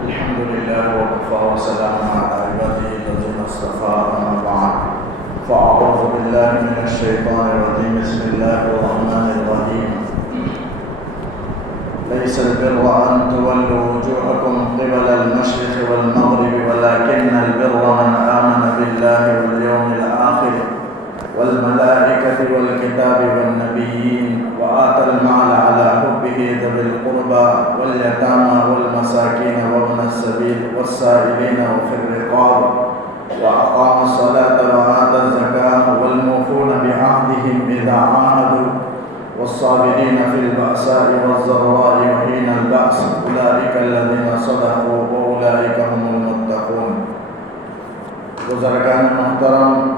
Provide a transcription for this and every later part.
الحمد لله وكفى وسلام على عباده الذين اصطفى أما بعد فأعوذ بالله من الشيطان الرجيم بسم الله الرحمن الرحيم ليس البر أن تولوا وجوهكم قبل المشرق والمغرب ولكن البر من آمن بالله واليوم الآخر والملائكة والكتاب والنبيين وآتى المال على حبه ذوي القربى واليتامى والمساكين وابن السبيل والسائلين وفي الرقاب وأقام الصلاة وآتى الزكاة والموفون بعهدهم إذا عاهدوا والصابرين في البأساء والضراء وحين البأس أولئك الذين صدقوا وأولئك هم المتقون. بزرگان محترم،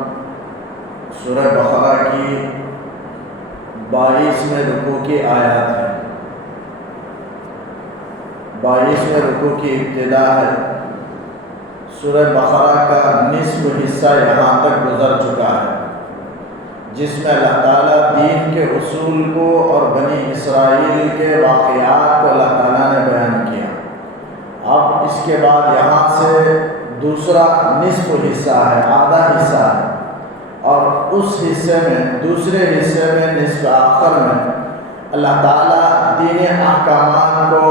سورہ بقرہ کی 22ویں رکوع کی آیات ہے. 22ویں رکوع کی ابتدا ہے. سورہ بقرہ کا نصف حصہ یہاں تک گزر چکا ہے، جس میں اللہ تعالیٰ دین کے اصول کو اور بنی اسرائیل کے واقعات کو اللہ تعالیٰ نے بیان کیا. اب اس کے بعد یہاں سے دوسرا نصف حصہ ہے، آدھا حصہ ہے، اور اس حصے میں دوسرے حصے میں نصف آخر میں اللہ تعالیٰ دین احکامات کو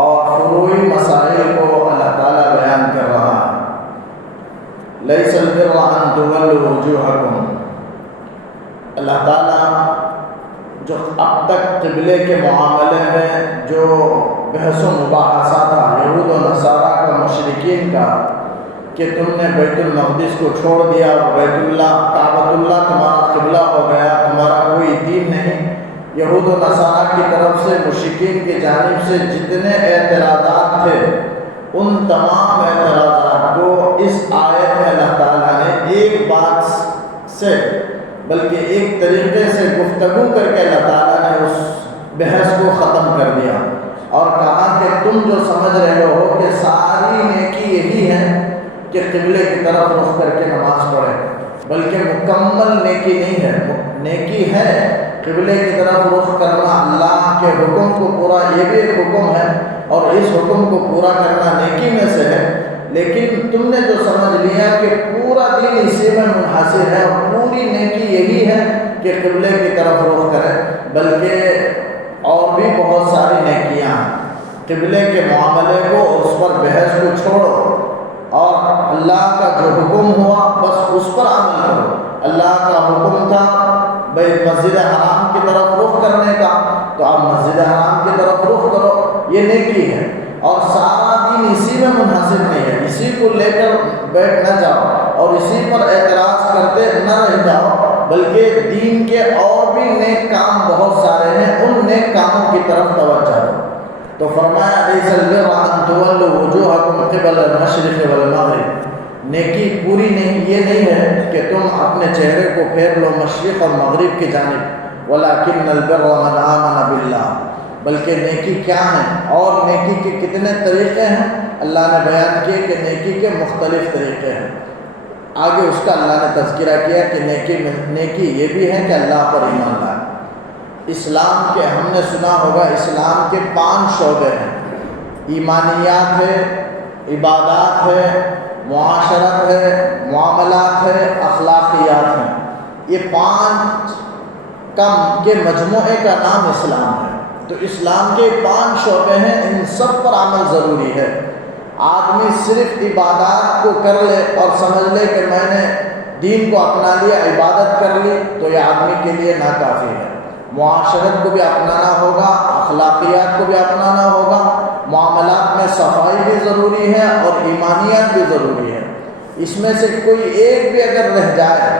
اور فروعی مسائل کو اللہ تعالیٰ بیان کر رہا ہے. لیس البر ان تولوا وجوہکم. اللہ تعالیٰ جو اب تک قبلے کے معاملے میں جو بحث و مباحثہ تھا یہود و نصارہ کا، مشرکین کا، کہ تم نے بیت المقدس کو چھوڑ دیا اور بیت اللہ کعبۃ اللہ تمہارا قبلہ ہو گیا، تمہارا کوئی دین نہیں. یہود و نصارہ کی طرف سے، مشرکین کی جانب سے جتنے اعتراضات تھے، ان تمام اعتراضات کو اس آیت میں اللہ تعالیٰ نے ایک بات سے بلکہ ایک طریقے سے گفتگو کر کے اللہ تعالیٰ نے اس بحث کو ختم کر دیا اور کہا کہ تم جو سمجھ رہے ہو کہ ساری نیکی یہی ہے کہ قبلے کی طرف رخ کر کے نماز پڑھے، بلکہ مکمل نیکی نہیں ہے. نیکی ہے قبلے کی طرف رخ کرنا، اللہ کے حکم کو پورا، یہ بھی ایک حکم ہے اور اس حکم کو پورا کرنا نیکی میں سے ہے. لیکن تم نے جو سمجھ لیا کہ پورا دین اسی میں منحصر ہے اور پوری نیکی یہی ہے کہ قبلے کی طرف رخ کرے، بلکہ اور بھی بہت ساری نیکیاں ہیں. قبلے کے معاملے کو، اس پر بحث کو چھوڑو اور اللہ کا جو حکم ہوا بس اس پر عمل کرو. اللہ کا حکم تھا بھائی مسجد حرام کی طرف رخ کرنے کا، تو آپ مسجد حرام کی طرف رخ کرو، یہ نیکی ہے. اور سارا دین اسی میں منحصر نہیں ہے، اسی کو لے کر بیٹھ نہ جاؤ اور اسی پر اعتراض کرتے نہ رہ جاؤ، بلکہ دین کے اور بھی نیک کام بہت سارے ہیں، ان نیک کاموں کی طرف توجہ دو. تو فرمایا لیس البر ان تولوا وجوہکم قبل المشرق والمغرب. نیکی پوری نہیں، یہ نہیں ہے کہ تم اپنے چہرے کو پھیر لو مشرق اور مغرب کی جانب، ولکن البر من آمن باللہ. بلکہ نیکی کیا ہے اور نیکی کے کتنے طریقے ہیں اللہ نے بیان کیے کہ نیکی کے مختلف طریقے ہیں. آگے اس کا اللہ نے تذکرہ کیا کہ نیکی یہ بھی ہے کہ اللہ پر ایمان لائے. اسلام کے، ہم نے سنا ہوگا، اسلام کے 5 شعبے ہیں. ایمانیات ہے، عبادات ہے، معاشرت ہے، معاملات ہے، اخلاقیات ہیں. یہ 5 کے مجموعے کا نام اسلام ہے. تو اسلام کے 5 شعبے ہیں، ان سب پر عمل ضروری ہے. آدمی صرف عبادات کو کر لے اور سمجھ لے کہ میں نے دین کو اپنا لیا، عبادت کر لی، تو یہ آدمی کے لیے ناکافی ہے. معاشرت کو بھی اپنانا ہوگا، اخلاقیات کو بھی اپنانا ہوگا، معاملات میں صفائی بھی ضروری ہے اور ایمانیات بھی ضروری ہے. اس میں سے کوئی ایک بھی اگر رہ جائے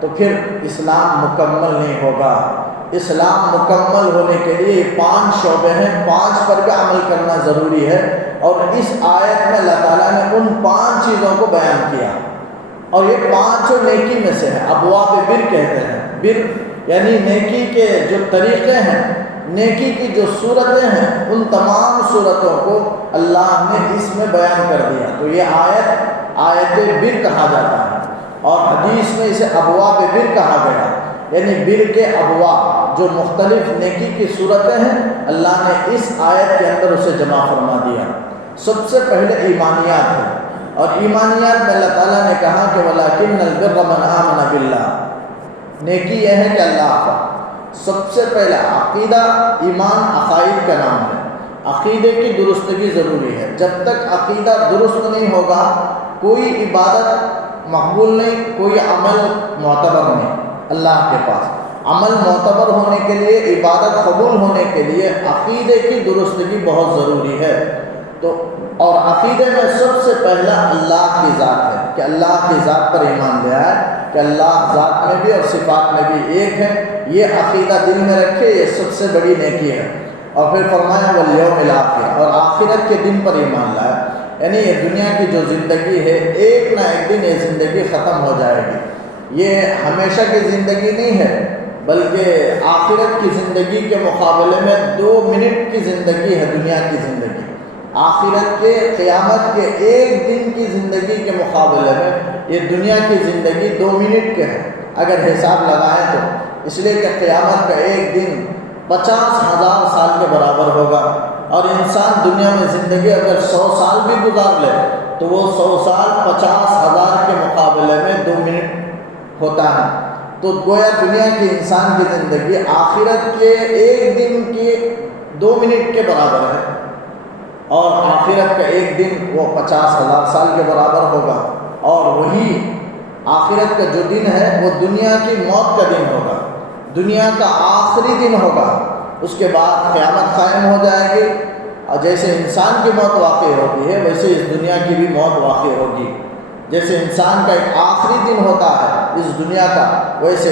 تو پھر اسلام مکمل نہیں ہوگا. اسلام مکمل ہونے کے لیے 5 شعبے ہیں، 5 پر بھی عمل کرنا ضروری ہے. اور اس آیت میں اللہ تعالیٰ نے ان 5 چیزوں کو بیان کیا اور یہ 5 نیکی میں سے ہیں. ابواب بر کہتے ہیں. بر یعنی نیکی کے جو طریقے ہیں، نیکی کی جو صورتیں ہیں، ان تمام صورتوں کو اللہ نے اس میں بیان کر دیا. تو یہ آیت بر کہا جاتا ہے اور حدیث میں اسے ابواب بر کہا گیا. یعنی بر کے ابواب جو مختلف نیکی کی صورتیں ہیں، اللہ نے اس آیت کے اندر اسے جمع فرما دیا. سب سے پہلے ایمانیات ہے، اور ایمانیات میں اللہ تعالیٰ نے کہا کہ وَلَٰكِنَّ الْبِرَّ مَنْ آمَنَ بِاللَّهِ، نیکی یہ ہے کہ اللہ کا سب سے پہلا عقیدہ، ایمان عقائد کا نام ہے، عقیدے کی درستگی ضروری ہے۔ جب تک عقیدہ درست نہیں ہوگا کوئی عبادت مقبول نہیں، کوئی عمل معتبر نہیں اللہ کے پاس۔ عمل معتبر ہونے کے لیے، عبادت قبول ہونے کے لیے عقیدے کی درستگی بہت ضروری ہے۔ تو اور عقیدے میں سب سے پہلا اللہ کی ذات ہے کہ اللہ کی ذات پر ایمان لے آئے کہ اللہ ذات میں بھی اور صفات میں بھی ایک ہے، یہ عقیدہ دل میں رکھے، یہ سب سے بڑی نیکی ہے۔ اور پھر فرمایا والیوم الآخر، اور آخرت کے دن پر ایمان لائے، یعنی یہ دنیا کی جو زندگی ہے ایک نہ ایک دن یہ زندگی ختم ہو جائے گی، یہ ہمیشہ کی زندگی نہیں ہے، بلکہ آخرت کی زندگی کے مقابلے میں 2 منٹ کی زندگی ہے دنیا کی زندگی۔ آخرت کے قیامت کے ایک دن کی زندگی کے مقابلے میں یہ دنیا کی زندگی 2 منٹ کے ہے اگر حساب لگائیں تو، اس لیے کہ قیامت کا ایک دن 50,000 سال کے برابر ہوگا، اور انسان دنیا میں زندگی اگر 100 سال بھی گزار لے تو وہ 100 سال 50,000 کے مقابلے میں 2 منٹ ہوتا ہے۔ تو گویا دنیا کی انسان کی زندگی آخرت کے ایک دن کے 2 منٹ کے برابر ہے، اور آخرت کا ایک دن وہ 50,000 سال کے برابر ہوگا، اور وہی آخرت کا جو دن ہے وہ دنیا کی موت کا دن ہوگا، دنیا کا آخری دن ہوگا۔ اس کے بعد قیامت قائم ہو جائے گی، اور جیسے انسان کی موت واقع ہوتی ہے ویسے اس دنیا کی بھی موت واقع ہوگی۔ جیسے انسان کا ایک آخری دن ہوتا ہے اس دنیا کا، ویسے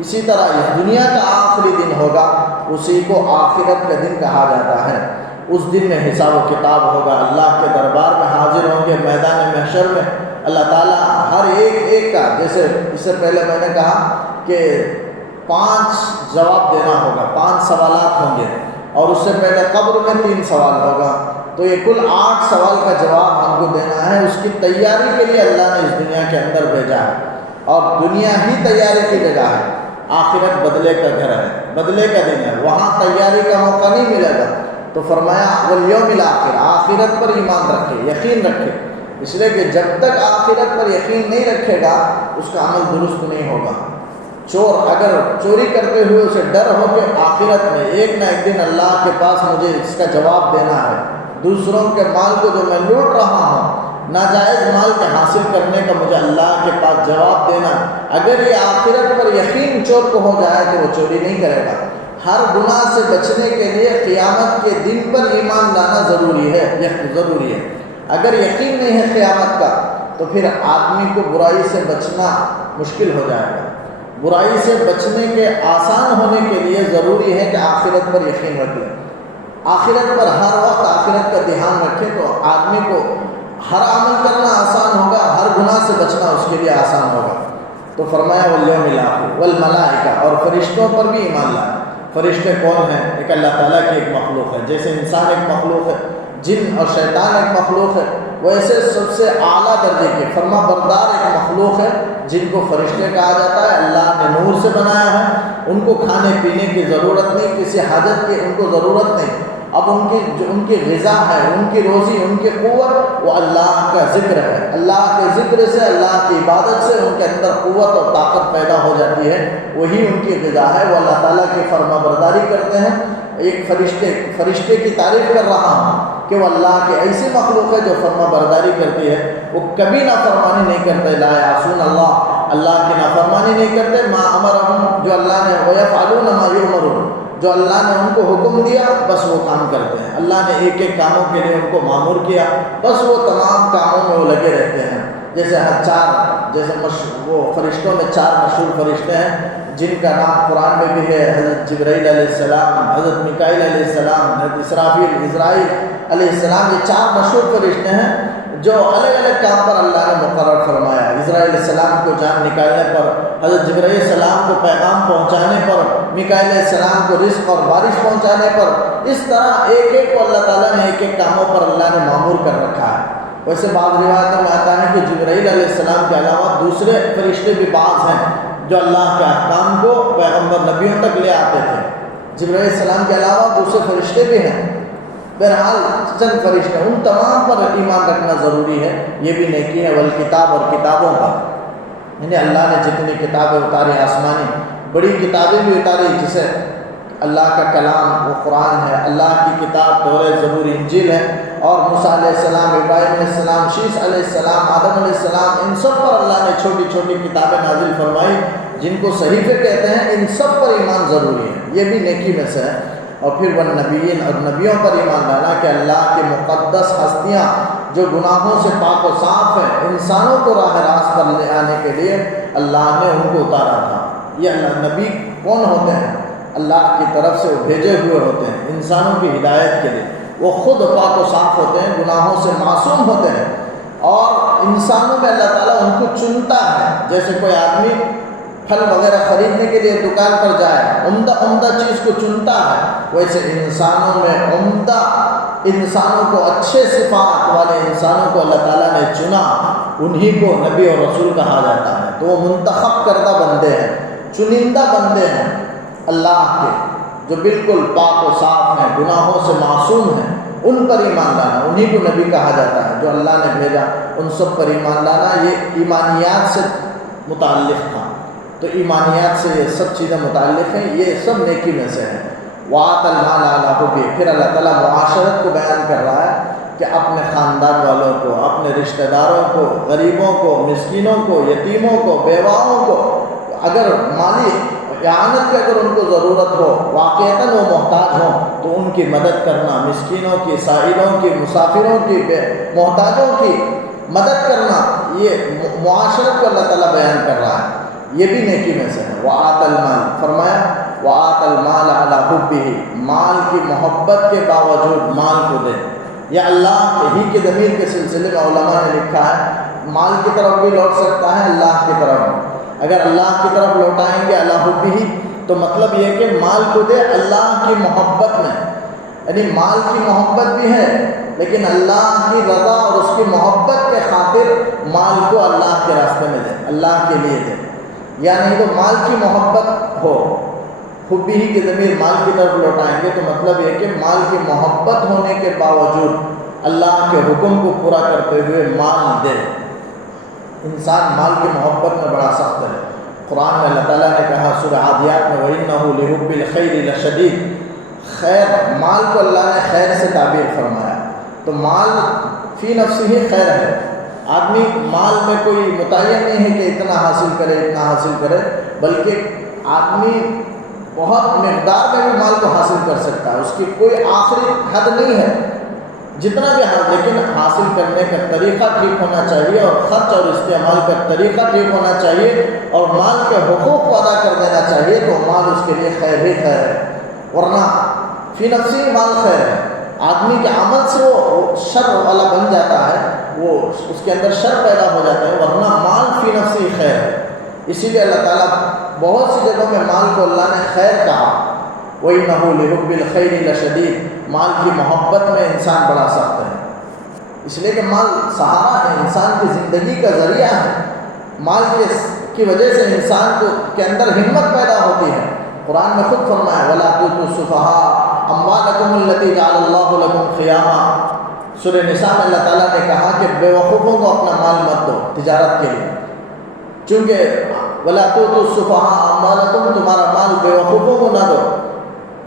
اسی طرح اس دنیا کا آخری دن ہوگا، اسی کو آخرت کا دن کہا جاتا ہے۔ اس دن میں حساب و کتاب ہوگا، اللہ کے دربار میں حاضر ہوں گے، میدان محشر میں اللہ تعالیٰ ہر ایک کا، جیسے اس سے پہلے میں نے کہا کہ 5 جواب دینا ہوگا، 5 سوالات ہوں گے، اور اس سے پہلے قبر میں 3 سوال ہوگا، تو یہ کل 8 سوال کا جواب ہم کو دینا ہے۔ اس کی تیاری کے لیے اللہ نے اس دنیا کے اندر بھیجا ہے، اور دنیا ہی تیاری کی جگہ ہے، آخرت بدلے کا گھر ہے، بدلے کا دن ہے، وہاں تیاری کا موقع نہیں ملے گا۔ تو فرمایا والیوم الآخر، آخرت پر ایمان رکھے، یقین رکھے، اس لیے کہ جب تک آخرت پر یقین نہیں رکھے گا اس کا عمل درست نہیں ہوگا۔ چور اگر چوری کرتے ہوئے اسے ڈر ہو کہ آخرت میں ایک نہ ایک دن اللہ کے پاس مجھے اس کا جواب دینا ہے، دوسروں کے مال کو جو میں لوٹ رہا ہوں، ناجائز مال کے حاصل کرنے کا مجھے اللہ کے پاس جواب دینا، اگر یہ آخرت پر یقین چور کو ہو جائے تو وہ چوری نہیں کرے گا۔ ہر گناہ سے بچنے کے لیے قیامت کے دن پر ایمان لانا ضروری ہے، یہ ضروری ہے۔ اگر یقین نہیں ہے قیامت کا تو پھر آدمی کو برائی سے بچنا مشکل ہو جائے گا۔ برائی سے بچنے کے آسان ہونے کے لیے ضروری ہے کہ آخرت پر یقین رکھ لیں، آخرت پر ہر وقت آخرت کا دھیان رکھیں، تو آدمی کو ہر عمل کرنا آسان ہوگا، ہر گناہ سے بچنا اس کے لیے آسان ہوگا۔ تو فرمایا والیوم الآخر والملائکہ، اور فرشتوں پر بھی ایمان لائے۔ فرشتے کون ہیں؟ ایک اللہ تعالیٰ کی ایک مخلوق ہے، جیسے انسان ایک مخلوق ہے، جن اور شیطان ایک مخلوق ہے، ویسے سب سے اعلیٰ درجے کے فرما بردار ایک مخلوق ہے جن کو فرشتے کہا جاتا ہے۔ اللہ نے نور سے بنایا ہے، ان کو کھانے پینے کی ضرورت نہیں، کسی حاجت کی ان کو ضرورت نہیں، اب ان کی غذا ہے، ان کی روزی، ان کی قوت وہ اللہ کا ذکر ہے، اللہ کے ذکر سے، اللہ کی عبادت سے ان کے اندر قوت اور طاقت پیدا ہو جاتی ہے، وہی ان کی غذا ہے، وہ اللہ تعالیٰ کی فرما برداری کرتے ہیں۔ ایک فرشتے کی تعریف کر رہا ہوں کہ وہ اللہ کے ایسی مخلوق ہے جو فرما برداری کرتی ہے، وہ کبھی نافرمانی نہیں کرتے، لا یعصون اللہ کی نافرمانی نہیں کرتے، ما امرہم، جو اللہ نے، ویفعلون ما یؤمرون، جو اللہ نے ان کو حکم دیا بس وہ کام کرتے ہیں، اللہ نے ایک ایک کاموں کے لیے ان کو مامور کیا، بس وہ تمام کاموں میں وہ لگے رہتے ہیں۔ جیسے وہ فرشتوں میں 4 مشہور فرشتے ہیں جن کا نام قرآن میں بھی ہے، حضرت جبرائیل علیہ السلام، حضرت میکائیل علیہ السلام، حضرت اسرافیل علیہ السلام، یہ 4 مشہور فرشتے ہیں جو الگ الگ کام پر اللہ نے مقرر فرمایا۔ اسرائیل علیہ السلام کو جان نکالنے پر، حضرت جبرائیل علیہ السلام کو پیغام پہنچانے پر، میکائیل علیہ السلام کو رزق اور بارش پہنچانے پر، اس طرح ایک ایک کو اللہ تعالیٰ نے ایک ایک کاموں پر اللہ نے مامور کر رکھا ہے۔ ویسے بعض روایتوں میں آتا ہے کہ جبرائیل علیہ السلام کے علاوہ دوسرے فرشتے بھی بعض ہیں جو اللہ کے احکام کو پیغمبر نبیوں تک لے آتے تھے۔ جبرائیل علیہ السلام کے علاوہ دوسرے فرشتے بھی ہیں، بہرحال چند فرشتے ان تمام پر ایمان رکھنا ضروری ہے، یہ بھی نیکی ہے۔ والکتاب اور کتابوں پر، یعنی اللہ نے جتنی کتابیں اتاری آسمانی بڑی کتابیں بھی اتاری، جسے اللہ کا کلام وہ قرآن ہے، اللہ کی کتاب تورات زبور انجیل ہے، اور موسیٰ علیہ السلام، ابراہیم علیہ السلام، شیس علیہ السلام، آدم علیہ السلام، ان سب پر اللہ نے چھوٹی چھوٹی کتابیں نازل فرمائی جن کو صحیفے کہتے ہیں۔ ان سب پر ایمان ضروری ہے، یہ بھی نیکی میں سے ہے۔ اور پھر والنبیین، اور نبیوں پر ایمان لانا کہ اللہ کی مقدس ہستیاں جو گناہوں سے پاک و صاف ہیں، انسانوں کو راہ راست پر لے آنے کے لیے اللہ نے ان کو اتارا تھا۔ یہ اللہ نبی کون ہوتے ہیں؟ اللہ کی طرف سے وہ بھیجے ہوئے ہوتے ہیں انسانوں کی ہدایت کے لیے۔ وہ خود پاک و صاف ہوتے ہیں، گناہوں سے معصوم ہوتے ہیں، اور انسانوں میں اللہ تعالیٰ ان کو چنتا ہے۔ جیسے کوئی آدمی پھل وغیرہ خریدنے کے لیے دکان پر جائے، عمدہ چیز کو چنتا ہے، ویسے انسانوں میں عمدہ انسانوں کو، اچھے صفات والے انسانوں کو اللہ تعالیٰ نے چنا، انہی کو نبی اور رسول کہا جاتا ہے۔ تو وہ منتخب کردہ بندے ہیں، چنندہ بندے ہیں اللہ کے، جو بالکل پاک و صاف ہیں، گناہوں سے معصوم ہیں، ان پر ایمان لانا، انہی کو نبی کہا جاتا ہے جو اللہ نے بھیجا، ان سب پر ایمان لانا۔ یہ ایمانیات سے متعلق تھا، تو ایمانیات سے یہ سب چیزیں متعلق ہیں، یہ سب نیکی میں سے ہیں۔ وَآتَى الْمَالَ عَلَىٰ حُبِّهِ، پھر اللہ تعالیٰ معاشرت کو بیان کر رہا ہے کہ اپنے خاندان والوں کو، اپنے رشتہ داروں کو، غریبوں کو، مسکینوں کو، یتیموں کو، بیواؤں کو، اگر مالی اعانت کی اگر ان کو ضرورت ہو، واقعتاً وہ محتاج ہوں، تو ان کی مدد کرنا، مسکینوں کی، سائلوں کی، مسافروں کی، محتاجوں کی مدد کرنا، یہ معاشرت کو اللہ تعالیٰ بیان کر رہا ہے، یہ بھی نیکی میں سے ہے۔ وَآتَى الْمَالَ، فرمایا وَآتَى الْمَالَ عَلَىٰ حُبِّهِ، مال کی محبت کے باوجود مال کو دے۔ یہ اللہ ہی کے ضمیر کے سلسلے میں علماء نے لکھا ہے، مال کی طرف بھی لوٹ سکتا ہے، اللہ کی طرف بھی۔ اگر اللہ کی طرف لوٹائیں گے عَلَىٰ حُبِّهِ، تو مطلب یہ کہ مال کو دے اللہ کی محبت میں، یعنی مال کی محبت بھی ہے، لیکن اللہ کی رضا اور اس کی محبت کے خاطر مال کو اللہ کے راستے میں دے، اللہ کے لیے دے۔ یعنی تو مال کی محبت ہو، حبی کی ضمیر مال کی طرف لوٹائیں گے تو مطلب یہ کہ مال کی محبت ہونے کے باوجود اللہ کے حکم کو پورا کرتے ہوئے مال دے۔ انسان مال کی محبت میں بڑا سخت ہے۔ قرآن میں اللہ تعالیٰ نے کہا سورہ عادیات میں وَإِنَّهُ لِحُبِّ الْخَيْرِ لَشَدِيدٌ، خیر، مال کو اللہ نے خیر سے تعبیر فرمایا، تو مال فی نفسہ ہی خیر ہے۔ آدمی مال میں کوئی متعین نہیں ہے کہ اتنا حاصل کرے اتنا حاصل کرے، بلکہ آدمی بہت مقدار میں بھی مال کو حاصل کر سکتا ہے، اس کی کوئی آخری حد نہیں ہے، جتنا بھی لیکن حاصل کرنے کا طریقہ ٹھیک ہونا چاہیے، اور خرچ اور استعمال کا طریقہ ٹھیک ہونا چاہیے، اور مال کے حقوق کو ادا کر دینا چاہیے، تو مال اس کے لیے خیر ہی خیر ہے۔ ورنہ فی نفسی مال خیر ہے، آدمی کے عمل سے وہ شر والا بن جاتا ہے، وہ اس کے اندر شر پیدا ہو جاتا ہے، ورنہ مال فی نفسی خیر ہے۔ اسی لیے اللہ تعالیٰ بہت سی جگہوں میں مال کو اللہ نے خیر کہا، وَإِنَّهُ لِحُبِّ الْخَيْرِ لَشَدِيدٌ، مال کی محبت میں انسان بڑا سخت ہے، اس لیے کہ مال سہارا ہے، انسان کی زندگی کا ذریعہ ہے، مال کی وجہ سے انسان کے اندر ہمت پیدا ہوتی ہے۔ قرآن میں خود فرمایا وَلَا تُؤْتُوا السُّفَهَاءَ أَمْوَالَكُمُ الَّتِي جَعَلَ اللَّهُ لَكُمْ قِيَامًا، سورہ نساء میں اللہ تعالیٰ نے کہا کہ بے وقوفوں کو اپنا مال مت دو تجارت کے لیے، چونکہ وَلَا تُؤْتُوا السُّفَهَاءَ أَمْوَالَكُمْ، تمہارا مال بے وقوفوں کو نہ دو،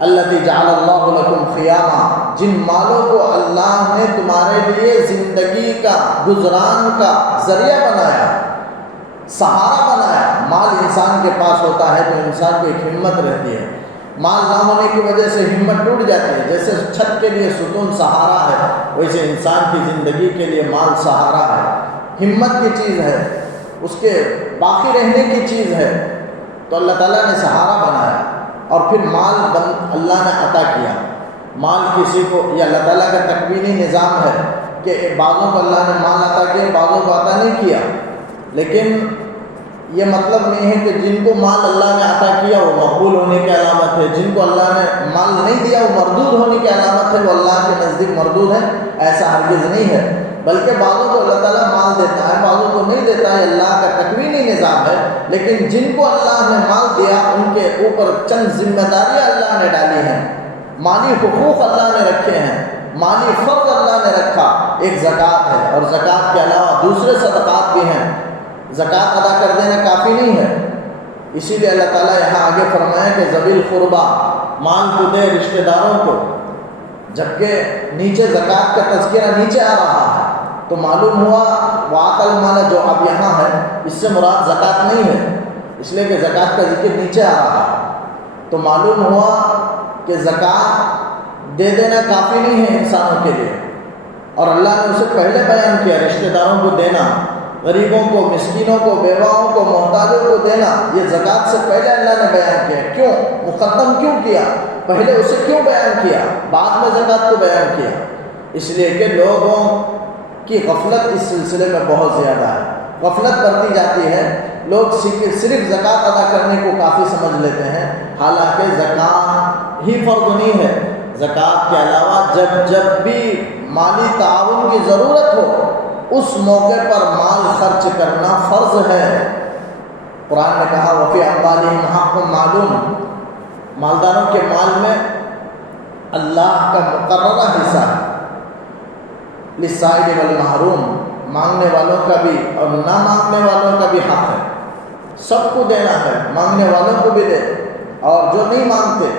الَّتِي جَعَلَ اللَّهُ لَكُمْ قِيَامًا، جن مالوں کو اللہ نے تمہارے لیے زندگی کا، گزران کا ذریعہ بنایا، سہارا بنایا۔ مال انسان کے پاس ہوتا ہے تو انسان کو ایک ہمت رہتی ہے، مال نہ ہونے کی وجہ سے ہمت ٹوٹ جاتی ہے۔ جیسے چھت کے لیے ستون سہارا ہے، ویسے انسان کی زندگی کے لیے مال سہارا ہے، ہمت کی چیز ہے، اس کے باقی رہنے کی چیز ہے، تو اللہ تعالیٰ نے سہارا بنایا۔ اور پھر مال اللہ نے عطا کیا، مال کسی کو، یہ اللہ تعالیٰ کا تکوینی نظام ہے کہ بعضوں کو اللہ نے مال عطا کیا، بعضوں کو عطا نہیں کیا، لیکن یہ مطلب نہیں ہے کہ جن کو مال اللہ نے عطا کیا وہ مقبول ہونے کی علامت ہے، جن کو اللہ نے مال نہیں دیا وہ مردود ہونے کی علامت ہے، وہ اللہ کے نزدیک مردود ہے، ایسا ہرگز نہیں ہے۔ بلکہ بعضوں کو اللہ تعالیٰ مال دیتا ہے، بعضوں کو نہیں دیتا ہے، اللہ کا تکوینی نظام ہے۔ لیکن جن کو اللہ نے مال دیا ان کے اوپر چند ذمہ داریاں اللہ نے ڈالی ہیں، مالی حقوق اللہ نے رکھے ہیں، مالی فرض اللہ نے رکھا ایک زکوٰۃ ہے، اور زکوٰۃ کے علاوہ دوسرے صدقات بھی ہیں، زکوٰۃ ادا کر دینا کافی نہیں ہے۔ اسی لیے اللہ تعالیٰ یہاں آگے فرمایا کہ ذوی القربیٰ، مال کو دے رشتہ داروں کو، جبکہ نیچے زکوٰۃ کا تذکرہ نیچے آ رہا ہے، تو معلوم ہوا وآت المال جو اب یہاں ہے اس سے مراد زکوٰۃ نہیں ہے، اس لیے کہ زکوٰۃ کا ذکر نیچے آ رہا ہے، تو معلوم ہوا کہ زکوٰۃ دے دینا کافی نہیں ہے انسانوں کے لیے، اور اللہ نے اسے پہلے بیان کیا رشتہ داروں کو دینا، غریبوں کو، مسکینوں کو، بیواؤں کو، محتاجوں کو دینا، یہ زکوٰۃ سے پہلے اللہ نے بیان کیا۔ کیوں مقدم کیوں کیا؟ پہلے اسے کیوں بیان کیا، بعد میں زکوٰۃ کو بیان کیا؟ اس لیے کہ لوگوں کی غفلت اس سلسلے میں بہت زیادہ ہے، غفلت برتی جاتی ہے، لوگ صرف زکوٰۃ ادا کرنے کو کافی سمجھ لیتے ہیں، حالانکہ زکوٰۃ ہی فرض نہیں ہے، زکوٰۃ کے علاوہ جب بھی مالی تعاون کی ضرورت ہو اس موقع پر مال خرچ کرنا فرض ہے۔ قرآن نے کہا وفی اموالہم حق معلوم، مالداروں کے مال میں اللہ کا مقررہ حصہ ہے، للسائل والمحروم، مانگنے والوں کا بھی اور نہ مانگنے والوں کا بھی حق ہے، سب کو دینا ہے، مانگنے والوں کو بھی دے، اور جو نہیں مانگتے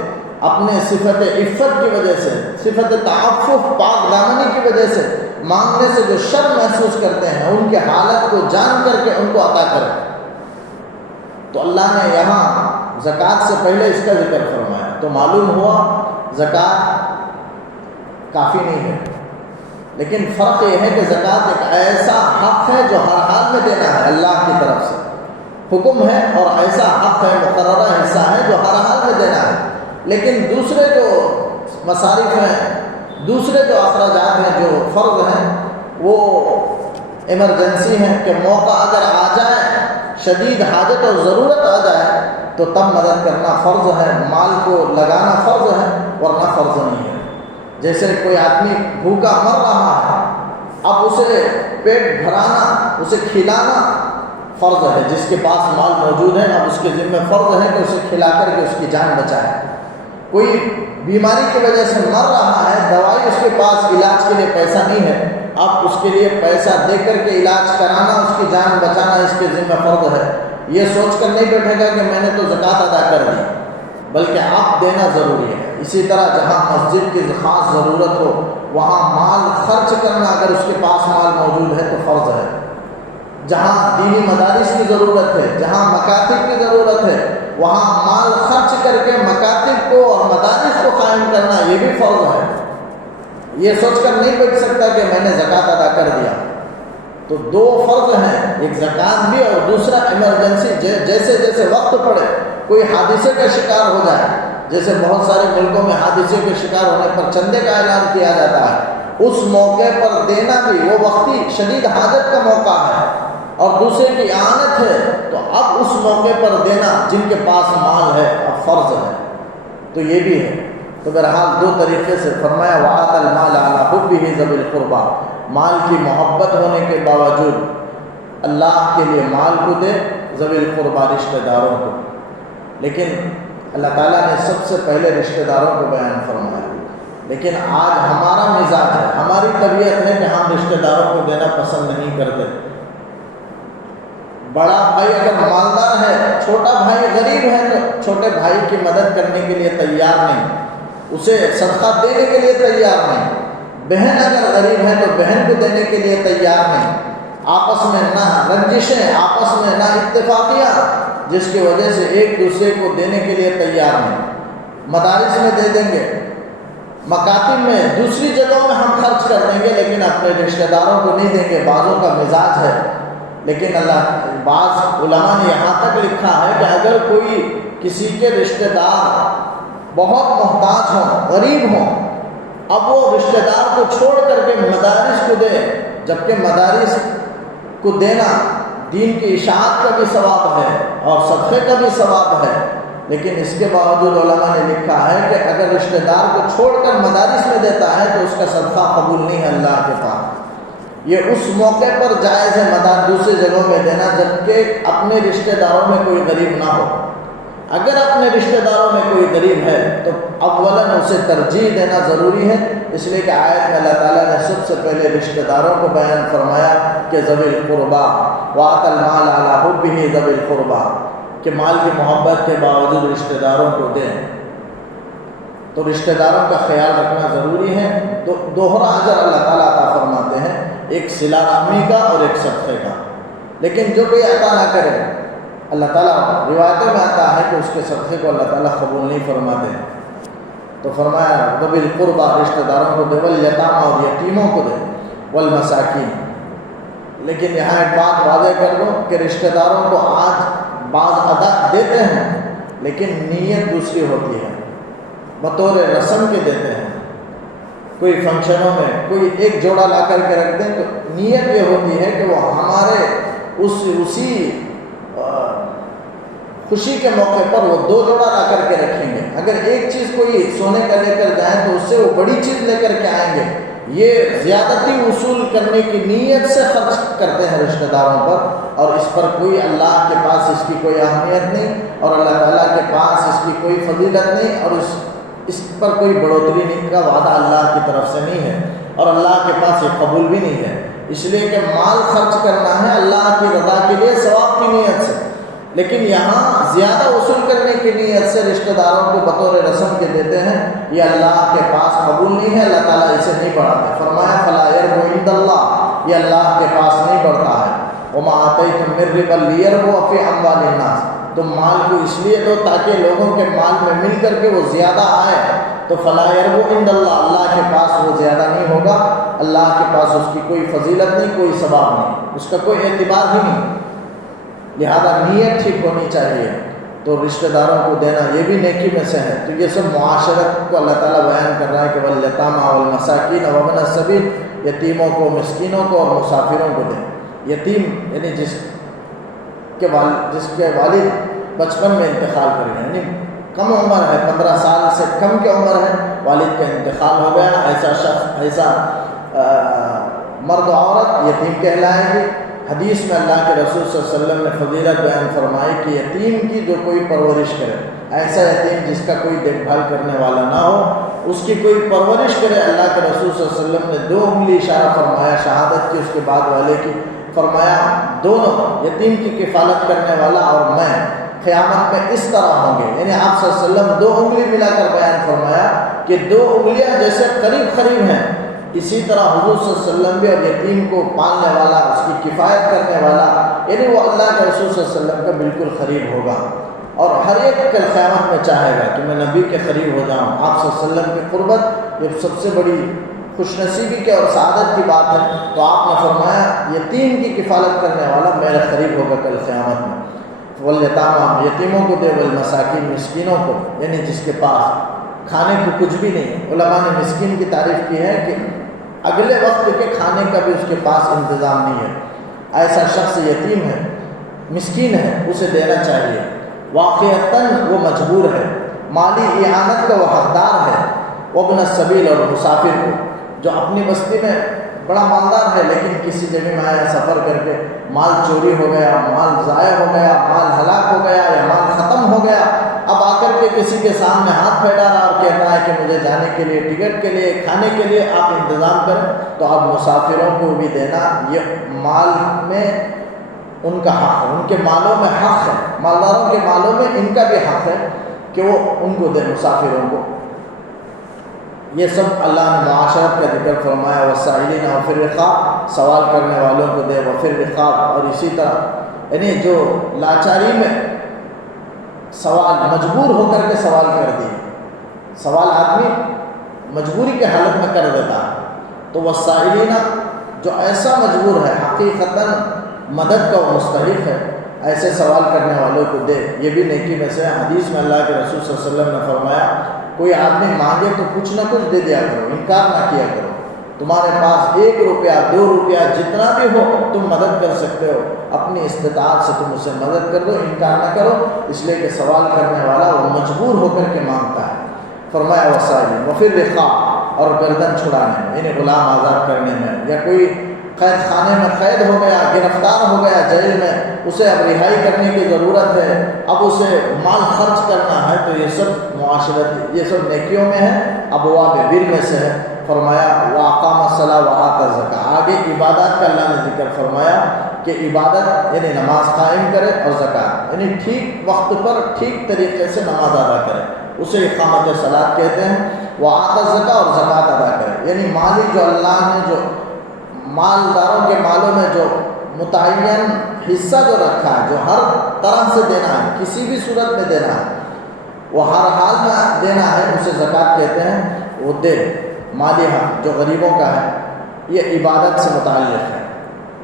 اپنے صفت عفت کی وجہ سے، صفت تعفف، پاک دامنی کی وجہ سے مانگنے سے جو شرم محسوس کرتے ہیں، ان کے حالت کو جان کر کے ان کو عطا کرے۔ تو اللہ نے یہاں زکوٰۃ سے پہلے اس کا ذکر فرمایا، تو معلوم ہوا زکوٰۃ کافی نہیں ہے، لیکن فرق یہ ہے کہ زکوٰۃ ایک ایسا حق ہے جو ہر حال میں دینا ہے، اللہ کی طرف سے حکم ہے، اور ایسا حق ہے، مقررہ حصہ ہے جو ہر حال میں دینا ہے۔ لیکن دوسرے جو مصارف ہیں، دوسرے جو اخراجات ہیں جو فرض ہیں، وہ ایمرجنسی ہیں کہ موقع اگر آ جائے، شدید حاجت اور ضرورت آ جائے تو تب مدد کرنا فرض ہے، مال کو لگانا فرض ہے، ورنہ فرض نہیں ہے۔ جیسے کوئی آدمی بھوکا مر رہا ہے، اب اسے پیٹ بھرانا، اسے کھلانا فرض ہے، جس کے پاس مال موجود ہے اب اس کے ذمہ فرض ہے کہ اسے کھلا کر کے اس کی جان بچائے۔ کوئی بیماری کی وجہ سے مر رہا ہے، دوائی اس کے پاس علاج کے لیے پیسہ نہیں ہے، اب اس کے لیے پیسہ دے کر کے علاج کرانا، اس کی جان بچانا اس کے ذمہ فرض ہے۔ یہ سوچ کر نہیں بیٹھے گا کہ میں نے تو زکوٰۃ ادا کر دی، بلکہ آپ دینا ضروری ہے۔ اسی طرح جہاں مسجد کی خاص ضرورت ہو وہاں مال خرچ کرنا، اگر اس کے پاس مال موجود ہے تو فرض ہے۔ جہاں دینی مدارس کی ضرورت ہے، جہاں مکاتب کی ضرورت ہے، وہاں مال خرچ کر کے مکاتب کو اور مدارس کو قائم کرنا یہ بھی فرض ہے۔ یہ سوچ کر نہیں بیٹھ سکتا کہ میں نے زکوٰۃ ادا کر دیا۔ تو دو فرض ہیں، ایک زکوٰۃ بھی اور دوسرا ایمرجنسی، جیسے جیسے وقت پڑے، کوئی حادثے کا شکار ہو جائے، جیسے بہت سارے ملکوں میں حادثے کے شکار ہونے پر چندے کا اعلان کیا جاتا ہے، اس موقع پر دینا بھی، وہ وقتی شدید حاجت کا موقع ہے اور دوسرے کی اعانت ہے، تو اب اس موقع پر دینا جن کے پاس مال ہے اب فرض ہے۔ تو یہ بھی ہے۔ تو بہرحال دو طریقے سے فرمایا وآت المال علی حبہ ذوی القربیٰ، مال کی محبت ہونے کے باوجود اللہ کے لیے مال کو دے، ذوی القربیٰ رشتہ داروں کو۔ لیکن اللہ تعالیٰ نے سب سے پہلے رشتہ داروں کو بیان فرمایا، لیکن آج ہمارا مزاج ہے، ہماری طبیعت ہے کہ ہم رشتہ داروں کو دینا پسند نہیں کرتے۔ بڑا بھائی اگر مالدار ہے، چھوٹا بھائی غریب ہے تو چھوٹے بھائی کی مدد کرنے کے لیے تیار نہیں، اسے صدقہ دینے کے لیے تیار نہیں۔ بہن اگر غریب ہے تو بہن کو دینے کے لیے تیار نہیں۔ آپس میں نہ رنجشیں، آپس میں نہ اتفاقیاں، جس کی وجہ سے ایک دوسرے کو دینے کے لیے تیار نہیں۔ مدارس میں دے دیں گے، مکاتب میں، دوسری جگہوں میں ہم خرچ کر دیں گے، لیکن اپنے رشتہ داروں کو نہیں دیں گے۔ بعضوں کا مزاج ہے، لیکن بعض علماء نے یہاں تک لکھا ہے کہ اگر کوئی کسی کے رشتہ دار بہت محتاج ہوں، غریب ہوں، اب وہ رشتہ دار کو چھوڑ کر کے مدارس کو دے، جبکہ مدارس کو دینا دین کی اشاعت کا بھی ثواب ہے اور صدقے کا بھی ثواب ہے، لیکن اس کے باوجود علماء نے لکھا ہے کہ اگر رشتہ دار کو چھوڑ کر مدارس میں دیتا ہے تو اس کا صدقہ قبول نہیں ہے اللہ کے پاس۔ یہ اس موقع پر جائز ہے دوسری جگہوں میں دینا جبکہ اپنے رشتہ داروں میں کوئی غریب نہ ہو۔ اگر اپنے رشتہ داروں میں کوئی غریب ہے تو اولاً اسے ترجیح دینا ضروری ہے، اس لیے کہ آیت میں اللہ تعالیٰ نے سب سے پہلے رشتہ داروں کو بیان فرمایا کہ ذوی القربیٰ وآتی المال علی حبہ ذوی القربیٰ، کہ مال کی محبت کے باوجود رشتہ داروں کو دیں۔ تو رشتہ داروں کا خیال رکھنا ضروری ہے، تو دوہرا اجر اللہ تعالیٰ عطا فرماتے ہیں، ایک صلہ رحمی کا اور ایک صدقے کا۔ لیکن جو کوئی عطا نہ کرے، اللہ تعالیٰ روایتوں میں آتا ہے کہ اس کے صدقے کو اللہ تعالیٰ قبول نہیں فرماتے ہیں۔ تو فرمایا ذوی القربیٰ، رشتہ داروں کو دے، والیتامیٰ اور یتیموں کو دے، والمساکین۔ لیکن یہاں ایک بات واضح کر دو کہ رشتہ داروں کو آج بعض ادا دیتے ہیں، لیکن نیت دوسری ہوتی ہے، بطور رسم کے دیتے ہیں۔ کوئی فنکشنوں میں کوئی ایک جوڑا لا کر کے رکھ دیں تو نیت یہ ہوتی ہے کہ وہ ہمارے اسی خوشی کے موقع پر وہ 2 جوڑا لا کر کے رکھیں گے۔ اگر ایک چیز کوئی سونے کا لے کر جائیں تو اس سے وہ بڑی چیز لے کر کے آئیں گے۔ یہ زیادتی وصول کرنے کی نیت سے خرچ کرتے ہیں رشتہ داروں پر، اور اس پر کوئی اللہ کے پاس اس کی کوئی اہمیت نہیں، اور اللہ تعالیٰ کے پاس اس کی کوئی فضیلت نہیں، اور اس پر کوئی بڑھوتری نہیں کا وعدہ اللہ کی طرف سے نہیں ہے، اور اللہ کے پاس یہ قبول بھی نہیں ہے۔ اس لیے کہ مال خرچ کرنا ہے اللہ کی رضا کے لیے، ثواب کی نیت سے، لیکن یہاں زیادہ وصول کرنے کی نیت سے رشتہ داروں کو بطور رسم کے دیتے ہیں، یہ اللہ کے پاس قبول نہیں ہے، اللہ تعالیٰ اسے نہیں بڑھاتے۔ فرمایا فلا یربو عند اللہ، یہ اللہ کے پاس نہیں بڑھتا ہے۔ وما آتیتم من ربا لیربو فی اموال الناس، تم مال کو اس لیے دو تاکہ لوگوں کے مال میں مل کر کے وہ زیادہ آئے، تو فلا یربو عند اللہ، اللہ کے پاس وہ زیادہ نہیں ہوگا، اللہ کے پاس اس کی کوئی فضیلت نہیں، کوئی ثواب نہیں، اس کا کوئی اعتبار ہی نہیں۔ لہذا نیت ٹھیک ہونی چاہیے۔ تو رشتہ داروں کو دینا یہ بھی نیکی میں سے ہے۔ تو یہ سب معاشرت کو اللہ تعالیٰ بیان کر رہا ہے کہ والیتامیٰ والمساکین وابن السبیل، یتیموں کو، مسکینوں کو اور مسافروں کو دیں۔ یتیم یعنی جس کے والد بچپن میں انتقال کر گئے، یعنی کم عمر ہے، 15 سال سے کم کی عمر ہے، والد کا انتقال ہو گیا، ایسا شخص، ایسا مرد و عورت یتیم کہلائیں گے۔ حدیث میں اللہ کے رسول صلی اللہ علیہ وسلم نے فضیلت بیان فرمائی کہ یتیم کی جو کوئی پرورش کرے، ایسا یتیم جس کا کوئی دیکھ بھال کرنے والا نہ ہو، اس کی کوئی پرورش کرے۔ اللہ کے رسول صلی اللہ علیہ وسلم نے 2 انگلی اشارہ فرمایا شہادت کی، اس کے بعد والے کی، فرمایا دونوں، یتیم کی کفالت کرنے والا اور میں قیامت میں اس طرح ہوں گے۔ یعنی آپ صلی اللہ علیہ وسلم 2 انگلی ملا کر بیان فرمایا کہ 2 انگلیاں جیسے قریب قریب ہیں، اسی طرح حضور صلی اللہ علیہ وسلم بھی، اور یتیم کو پالنے والا، اس کی کفایت کرنے والا، یعنی وہ اللہ کے رسول صلی اللہ علیہ وسلم کا بالکل قریب ہوگا، اور ہر ایک کل قیامت میں چاہے گا کہ میں نبی کے قریب ہو جاؤں۔ آپ صلی اللہ علیہ وسلم کی قربت یہ سب سے بڑی خوش نصیبی کے اور سعادت کی بات ہے۔ تو آپ نے فرمایا یتیم کی کفالت کرنے والا میرے قریب ہوگا کل قیامت میں۔ والیتامیٰ، یتیموں کو دے، والمساکین، مسکینوں کو، یعنی جس کے پاس کھانے کو کچھ بھی نہیں۔ علماء نے مسکین کی تعریف کی ہے کہ اگلے وقت کے کھانے کا بھی اس کے پاس انتظام نہیں ہے، ایسا شخص یتیم ہے، مسکین ہے، اسے دینا چاہیے۔ واقعتاً وہ مجبور ہے، مالی اعانت کا وہ حقدار ہے۔ وابن السبیل، اور مسافر کو جو اپنی بستی میں بڑا مالدار ہے لیکن کسی جگہ میں آیا سفر کر کے، مال چوری ہو گیا، مال ضائع ہو گیا، مال ہلاک ہو گیا یا مال ختم ہو گیا، اب آ کر کے کسی کے سامنے ہاتھ پھیلا رہا اور کہتا ہے کہ مجھے جانے کے لیے، ٹکٹ کے لیے، کھانے کے لیے آپ انتظام کریں، تو اب مسافروں کو بھی دینا، یہ مال میں ان کا حق ہے، ان کے مالوں میں حق ہے، مالداروں کے مالوں میں ان کا بھی حق ہے کہ وہ ان کو دیں، مسافروں کو۔ یہ سب اللہ نے معاشرت کا ذکر فرمایا۔ والسائلین وفی الرقاب، سوال کرنے والوں کو دے، وفی الرقاب، اور اسی طرح یعنی جو لاچاری میں سوال، مجبور ہو کر کے سوال کر دیے، سوال آدمی مجبوری کے حالت میں کر دیتا ہے، تو والسائلین، جو ایسا مجبور ہے، حقیقتاً مدد کا وہ مستحق ہے، ایسے سوال کرنے والوں کو دے، یہ بھی نیکی میں سے۔ حدیث میں اللہ کے رسول صلی اللہ علیہ وسلم نے فرمایا کوئی آدمی مانگے تو کچھ نہ کچھ دے دیا کرو، انکار نہ کیا کرو۔ تمہارے پاس 1 روپیہ 2 روپیہ جتنا بھی ہو تم مدد کر سکتے ہو، اپنی استطاعت سے تم اسے مدد کر دو، انکار نہ کرو، اس لیے کہ سوال کرنے والا وہ مجبور ہو کر کے مانگتا ہے۔ فرمایا وسائل وفی الرقاب، اور گردن چھڑانے میں، یعنی غلام آزاد کرنے میں، یا کوئی قید خانے میں قید ہو گیا، گرفتار ہو گیا جیل میں، اسے اب رہائی کرنے کی ضرورت ہے، اب اسے مال خرچ کرنا ہے، تو یہ سب معاشرت، یہ سب نیکیوں میں ہے، ابواب بر میں سے ہے۔ فرمایا وَأَقَامَ الصَّلَاةَ وَآتَى الزَّكَاةَ، آگے عبادات کا اللہ نے ذکر فرمایا کہ عبادت یعنی نماز قائم کرے اور زکوٰۃ یعنی ٹھیک وقت پر ٹھیک طریقے سے نماز ادا کرے، اسے اقامت صلاۃ کہتے ہیں۔ وآتى الزکاۃ، اور زکوٰۃ ادا کرے، یعنی مالی جو اللہ نے جو مالداروں کے مالوں میں جو متعین حصہ جو رکھا ہے، جو ہر طرح سے دینا ہے، کسی بھی صورت میں دینا ہے، وہ ہر حال میں دینا ہے، اسے زکوٰۃ کہتے ہیں۔ وہ دے مالی حق جو غریبوں کا ہے، یہ عبادت سے متعلق ہے۔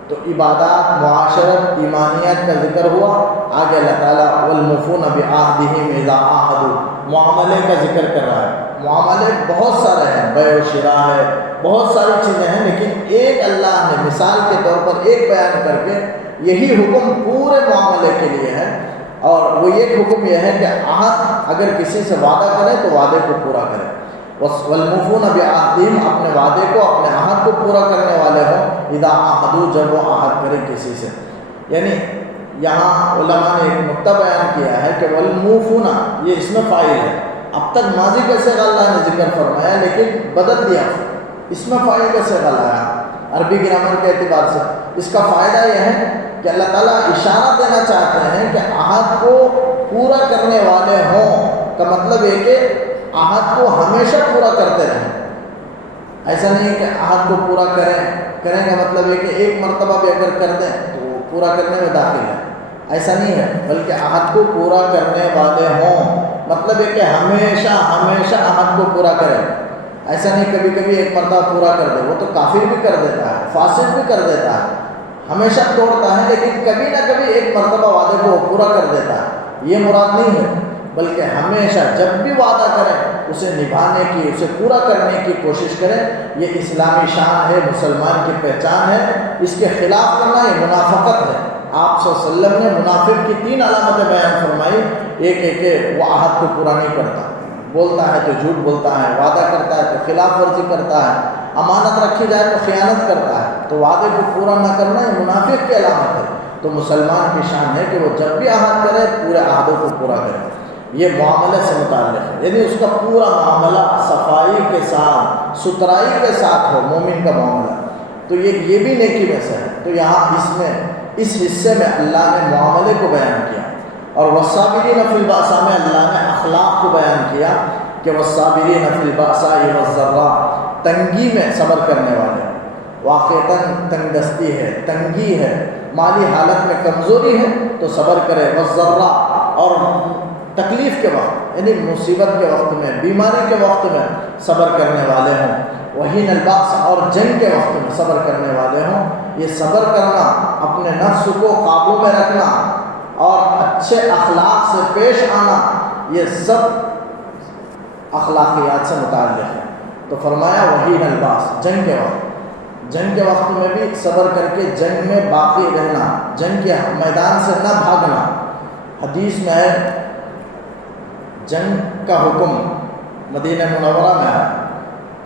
تو عبادات، معاشرت، ایمانیت کا ذکر ہوا، آگے اللہ تعالیٰ والموفون بعہدہم اذا عاہدوا، معاملے کا ذکر کر رہا ہے۔ معاملے بہت سارے ہیں، بیع و شراء ہے، بہت ساری چیزیں ہیں، لیکن ایک اللہ نے مثال کے طور پر ایک بیان کر کے یہی حکم پورے معاملے کے لیے ہے، اور وہ ایک حکم یہ ہے کہ عہد اگر کسی سے وعدہ کرے تو وعدے کو پورا کرے۔ والموفون بعہدہم، اپنے وعدے کو، اپنے عہد کو پورا کرنے والے ہوں، اذا عاہدوا، جب وہ عہد کرے کسی سے۔ یعنی یہاں علماء نے ایک نقطہ بیان کیا ہے کہ والموفون، یہ اس میں فاعل ہے۔ اب تک ماضی کا صیغہ اللہ نے ذکر فرمایا، لیکن بدل دیا، اس میں فاعل کا صیغہ لایا عربی گرامر کے اعتبار سے۔ اس کا فائدہ یہ ہے کہ اللہ تعالیٰ اشارہ دینا چاہتے ہیں کہ عہد کو پورا کرنے والے ہوں، کا مطلب یہ کہ عہد کو ہمیشہ پورا کرتے رہیں۔ ایسا نہیں ہے کہ عہد کو پورا کریں کا مطلب یہ کہ ایک مرتبہ بھی اگر کر دیں تو وہ پورا کرنے میں داخل ہے، ایسا نہیں ہے، بلکہ عہد کو پورا کرنے والے ہوں، مطلب یہ کہ ہمیشہ عہد کو پورا کریں۔ ایسا نہیں کبھی کبھی ایک مرتبہ پورا کر دے، وہ تو کافر بھی کر دیتا ہے، فاسق بھی کر دیتا ہے، ہمیشہ توڑتا ہے، لیکن کبھی نہ کبھی ایک مرتبہ وعدے کو وہ پورا کر دیتا ہے، یہ مراد نہیں ہے، بلکہ ہمیشہ جب بھی وعدہ کریں اسے نبھانے کی، اسے پورا کرنے کی کوشش کریں۔ یہ اسلامی شان ہے، مسلمان کی پہچان ہے، اس کے خلاف کرنا یہ منافقت ہے۔ آپ صلی اللہ علیہ وسلم نے منافق کی 3 علامتیں بیان فرمائی، ایک ہے کہ وہ عہد کو پورا نہیں کرتا، بولتا ہے تو جھوٹ بولتا ہے، وعدہ کرتا ہے تو خلاف ورزی کرتا ہے، امانت رکھی جائے تو خیانت کرتا ہے، تو وعدے کو پورا نہ کرنا یہ منافق کی علامت ہے۔ تو مسلمان کی شان ہے کہ وہ جب بھی عہد کرے پورے عہدوں کو پورا کرے۔ یہ معاملے سے متعلق ہے، یعنی اس کا پورا معاملہ صفائی کے ساتھ، ستھرائی کے ساتھ ہو، مومن کا معاملہ، تو یہ بھی نیکی میں سے ہے۔ تو یہاں اس حصے میں اللہ نے معاملے کو بیان کیا، اور والصابرین فی البأساء میں اللہ نے اخلاق کو بیان کیا کہ والصابرین فی البأساء والضراء، تنگی میں صبر کرنے والے، واقعتاً تنگ دستی ہے، تنگی ہے، مالی حالت میں کمزوری ہے تو صبر کرے، والضراء، اور تکلیف کے وقت یعنی مصیبت کے وقت میں، بیماری کے وقت میں صبر کرنے والے ہوں، وحین البأس، اور جنگ کے وقت میں صبر کرنے والے ہوں۔ یہ صبر کرنا، اپنے نفس کو قابو میں رکھنا اور اچھے اخلاق سے پیش آنا، یہ سب اخلاقیات سے متعلق ہے۔ تو فرمایا وحین البأس، جنگ کے وقت میں بھی صبر کر کے جنگ میں باقی رہنا، جنگ کے میدان سے نہ بھاگنا۔ حدیث میں ہے جنگ کا حکم مدینہ منورہ میں ہے،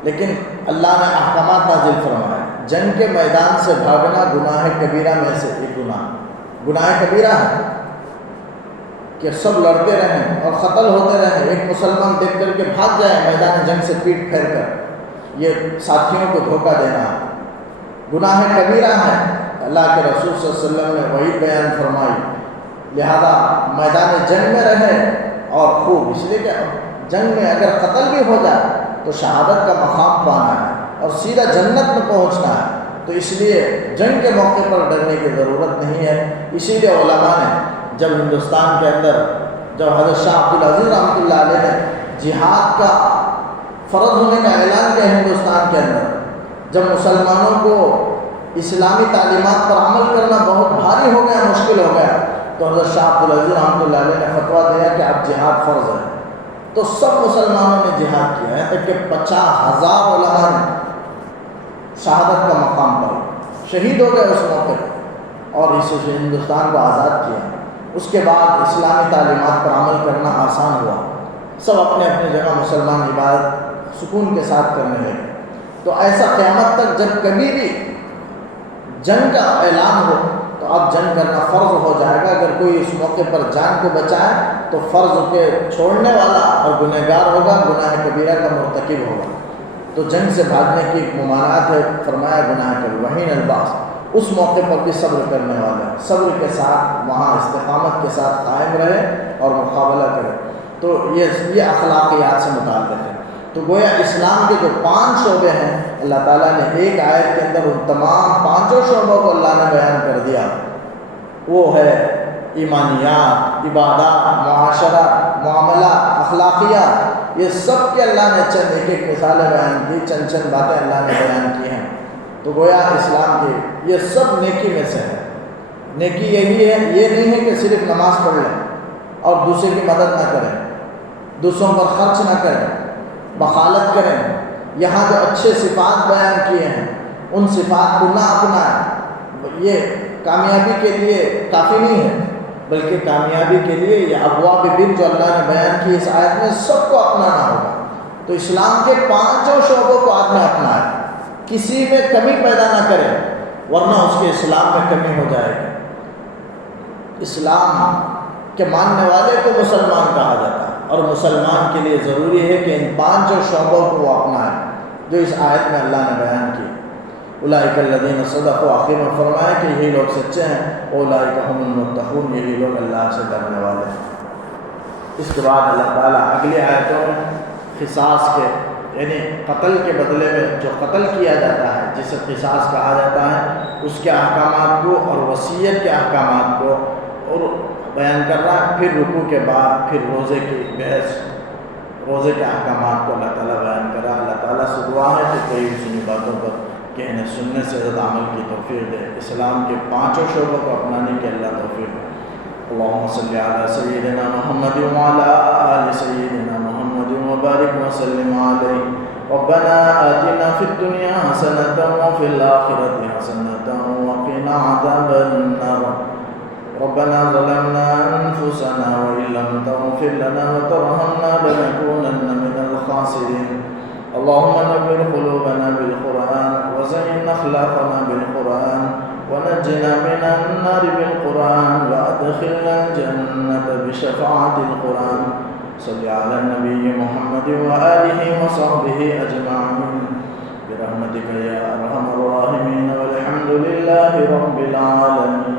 لیکن اللہ نے احکامات نازل فرمائے۔ جنگ کے میدان سے بھاگنا گناہ کبیرہ میں سے ایک گناہ کبیرہ ہے کہ سب لڑتے رہیں اور قتل ہوتے رہیں، ایک مسلمان دیکھ کر کے بھاگ جائے میدان جنگ سے پیٹ پھیر کر، یہ ساتھیوں کو دھوکہ دینا ہے، گناہ کبیرہ ہے۔ اللہ کے رسول صلی اللہ علیہ وسلم نے وہی بیان فرمائی، لہذا میدان جنگ میں رہے، اور خوب، اس لیے کہ جنگ میں اگر قتل بھی ہو جائے تو شہادت کا مقام پانا ہے اور سیدھا جنت میں پہنچنا ہے، تو اس لیے جنگ کے موقع پر ڈرنے کی ضرورت نہیں ہے۔ اسی لیے علماء نے جب ہندوستان کے اندر جب حضرت شاہ عبدالعزیز رحمۃ اللہ علیہ نے جہاد کا فرض ہونے کا اعلان کیا ہندوستان کے اندر، جب مسلمانوں کو اسلامی تعلیمات پر عمل کرنا بہت بھاری ہو گیا، مشکل ہو گیا، تو حضرت شاہ عبدالعزیز رحمۃ اللہ علیہ نے فتویٰ دیا کہ اب جہاد فرض ہے، تو سب مسلمانوں نے جہاد کیا ہے، تک کہ 50,000 علماء نے شہادت کا مقام پر شہید ہو گئے اس موقع پر، اور اس سے ہندوستان کو آزاد کیا۔ اس کے بعد اسلامی تعلیمات پر عمل کرنا آسان ہوا، سب اپنے اپنے جگہ مسلمان عبادت سکون کے ساتھ کرنے لگے۔ تو ایسا قیامت تک جب کبھی بھی جنگ کا اعلان ہو تو اب جنگ کرنا فرض ہو جائے گا۔ اگر کوئی اس موقع پر جان کو بچائے تو فرض کے چھوڑنے والا اور گنہگار ہوگا، گناہ کبیرہ کا مرتکب ہوگا۔ تو جنگ سے بھاگنے کی ایک ممانعت ہے، فرمایا گناہ کر وحین الباس، اس موقع پر بھی صبر کرنے والے، صبر کے ساتھ وہاں استقامت کے ساتھ قائم رہے اور مقابلہ کرے۔ تو یہ اخلاقیات سے متعلق ہے۔ تو گویا اسلام کے جو 5 شعبے ہیں، اللہ تعالیٰ نے ایک آیت کے اندر ان تمام 5 شعبوں کو اللہ نے بیان کر دیا۔ وہ ہے ایمانیات، عبادات، معاشرہ، معاملات، اخلاقیات، یہ سب کے اللہ نے چند ایک ایک مثالیں بیان کی، چند چند باتیں اللہ نے بیان کی ہیں۔ تو گویا اسلام کی یہ سب نیکی میں سے ہے۔ نیکی یہی ہے، یہ نہیں ہے کہ صرف نماز پڑھ لیں اور دوسرے کی مدد نہ کریں، دوسروں پر خرچ نہ کریں، بخالت کریں۔ یہاں جو اچھے صفات بیان کیے ہیں ان صفات کو نہ اپنائیں، یہ کامیابی کے لیے کافی نہیں ہے، بلکہ کامیابی کے لیے یہ ابواب بر جو اللہ نے بیان کی اس آیت میں سب کو اپنانا ہوگا۔ تو اسلام کے 5 شعبوں کو آپ نے اپنایا، کسی میں کمی پیدا نہ کریں ورنہ اس کے اسلام میں کمی ہو جائے گی۔ اسلام کے ماننے والے کو مسلمان کہا جاتا ہے، اور مسلمان کے لیے ضروری ہے کہ ان 5 شعبوں کو وہ اپنائے جو اس آیت میں اللہ نے بیان کی۔ اولئک الذین صدقوا، آخر میں فرمایا کہ یہی لوگ سچے ہیں، اولئک هم المتقون، یہی لوگ اللہ سے ڈرنے والے ہیں۔ اس کے بعد اللہ تعالیٰ اگلی آیتوں میں قصاص کے، یعنی قتل کے بدلے میں جو قتل کیا جاتا ہے جسے قصاص کہا جاتا ہے، اس کے احکامات کو اور وصیت کے احکامات کو اور بیان کر رہا ہے۔ پھر رکوع کے بعد پھر روزے کی بحث، روزے کے احکامات کو اللہ تعالیٰ بیان کر رہا ہے۔ اللہ تعالیٰ سے دعا ہے کہ کئی سنی باتوں پر کہنے سننے سے زیادہ عمل کی توفیق دے، اسلام کے 5 شعبوں کو اپنانے کی اللہ توفیق دے۔ اللہم صلی علی سیدنا محمد وعلی آل سیدنا محمد وبارک وسلم علیہ۔ ربنا آتنا فی الدنیا حسنۃ وفی الآخرۃ حسنۃ وقنا عذاب النار۔ ربنا ظلمنا انفسنا وان لم تغفر لنا وترحمنا لنكونن من الخاسرین۔ اللهم نور قلوبنا بالقرآن وزين أخلاقنا بالقرآن ونجنا من النار بالقرآن وأدخلنا الجنة بشفاعة القرآن۔ صل على النبي محمد وآله وصحبه أجمعين برحمتك يا أرحم الراحمين، والحمد لله رب العالمين۔